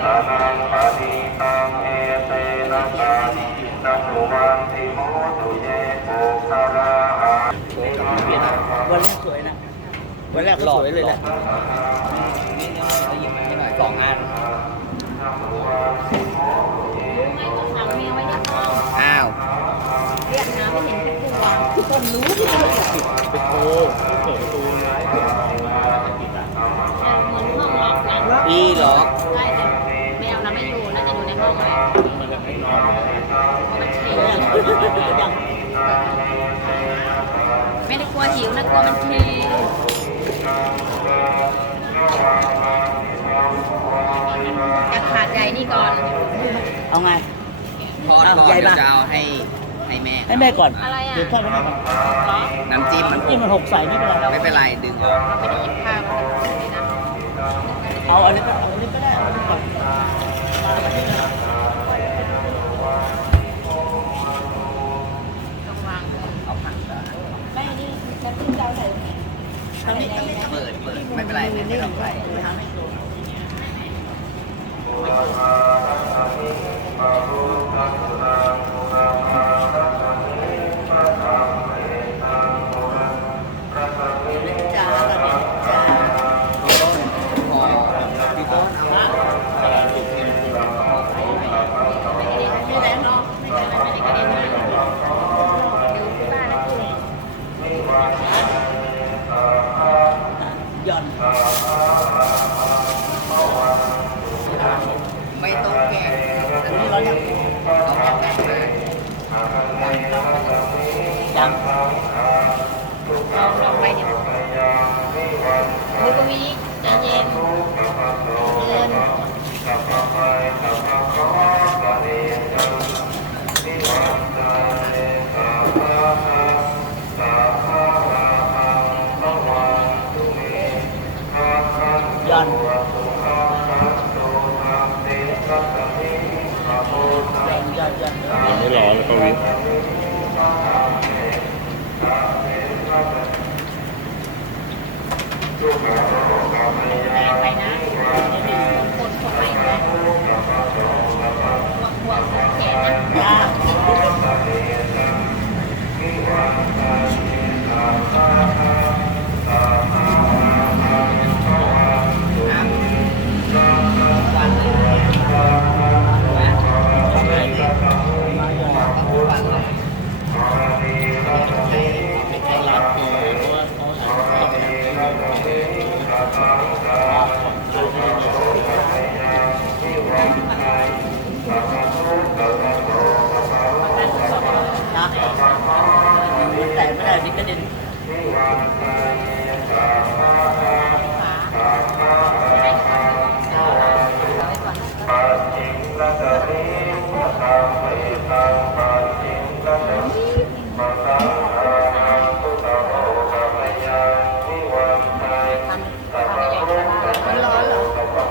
วันแรกสวยนะ วันแรกก็สวยเลยแหละนี่เนี่ยเรายิงมันให้หน่อยสองอันขังแมวไว้ในห้องอ้าว เรียกน้ำไม่เห็นเป็นตัวคือต้นรู้เลยไปโตเปิดประตูไว้เปิดห้องมาปิดอะ เหมือนห้องล็อกนะ พี่ล็อก ใช่แต่แมวน่ะไม่อยู่น่าจะอยู่ในห้องเลย มันจะไม่นอนเลย มันฉี่ ยัง ไม่ได้กลัวหิวนะ กลัวมันฉี่จะขาดใจนี่ก่อน เอาไง ทอดอ้าวทอดใหญ่เดี๋ยปะวจะเอาให้ให้แม่ให้แม่ก่อน อะไรอะ เดี๋ยวทอดให้แม่ก่อนเหรอน้ำจิ้มมันจิ้มมันหกใส่ไม่เป็นไรไม่เป็นไรดึงออกเราไม่ได้หยิบข้าวมาเลยนะเอาอันนี้ก็เอาอันนี้ก็ได้เอาอันนี้ก่อน นี่น้ำจิ้มเราใส่ทำนี้ทำนี้เปิดเปิดไม่เป็นไรไม่ไม่ต้องใส่ หย่อนหย่อนหย่อนหย่อนไม่ร้อนแล้วก็วิทย์แรงไปนะ ระเด็นมันร้อนเหรอแต่ว่า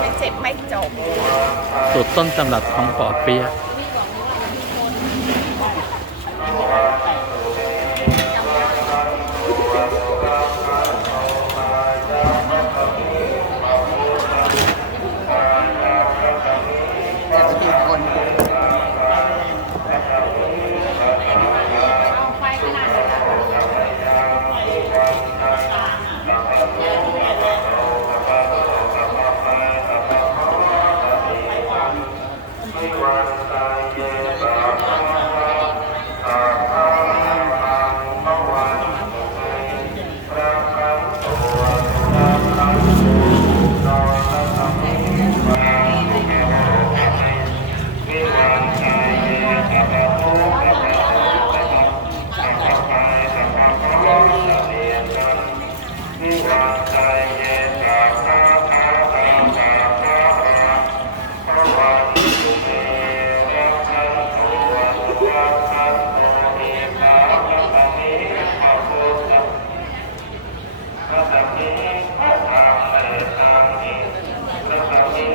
ไม่เจ็บไม่จบสูตรต้นตำรับของปอเปี๊ยะจะ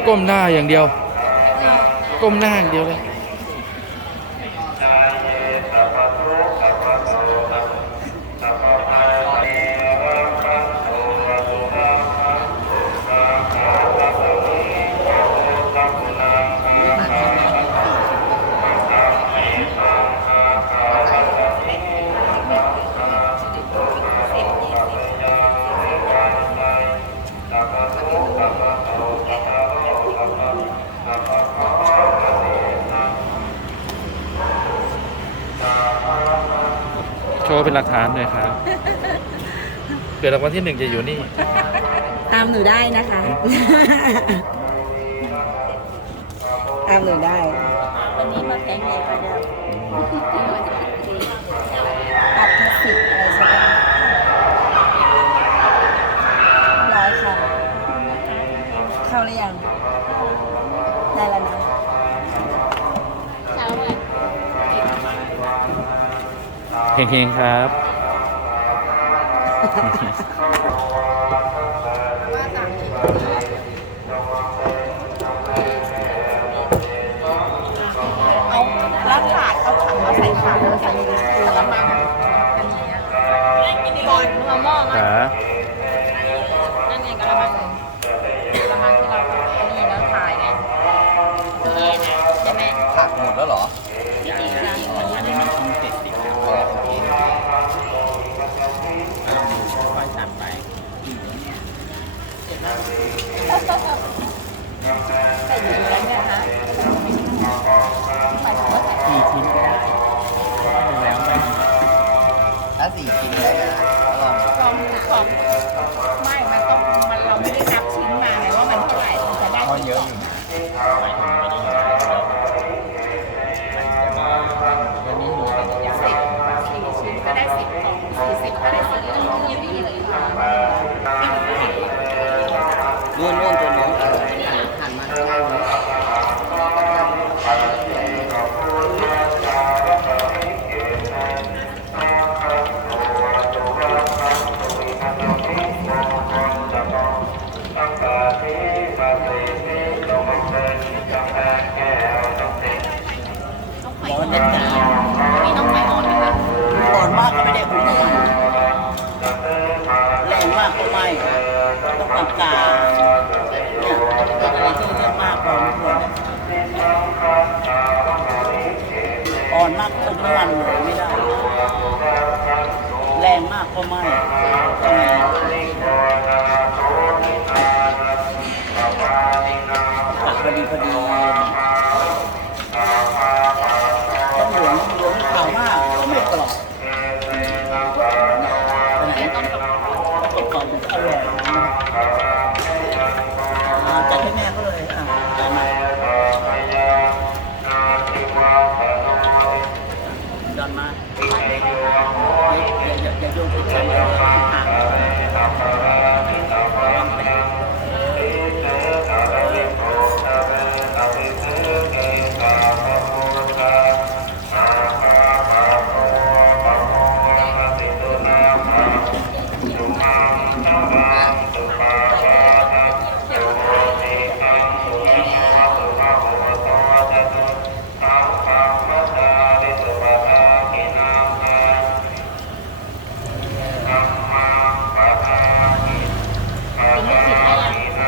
ก้มหน้าอย่างเดียว ก้มหน้าอย่างเดียวเลย เป็นหลักฐานหน่อยครับเกิดรางวัลที่หนึ่งจะอยู่นี่ ตามหนูได้นะคะ ตามหนูได้ วันนี้มาแพงใหญ่กว่าเดิมอัดพลาสติกอะไรสักอย่างร้อยค่ะ เข้าหรือยัง ได้แล้วนะ เฮงๆครับ เอาแล้วถาดเอาถังเอาใส่ถาดแล้วใส่กระมังกันนี้ก่อนเอาหม้อมาขานั่นไงกระมังกระมังที่เราอันนี้แล้วถ่ายไงพี่เอ็นอะใช่ไหมผักหมดแล้วเหรอ จริงๆนะ อันนี้มันกินเสร็จสิครับ อ๋อโอเค เราค่อยสั่งไป ใส่อยู่แล้วเนี่ยฮะใส่ากก็ไม่ตัดพอดีพอดีต้องหลวงหลวงข่าวมากก็ไม่ปลอกไหนต้องกรอบอร่อย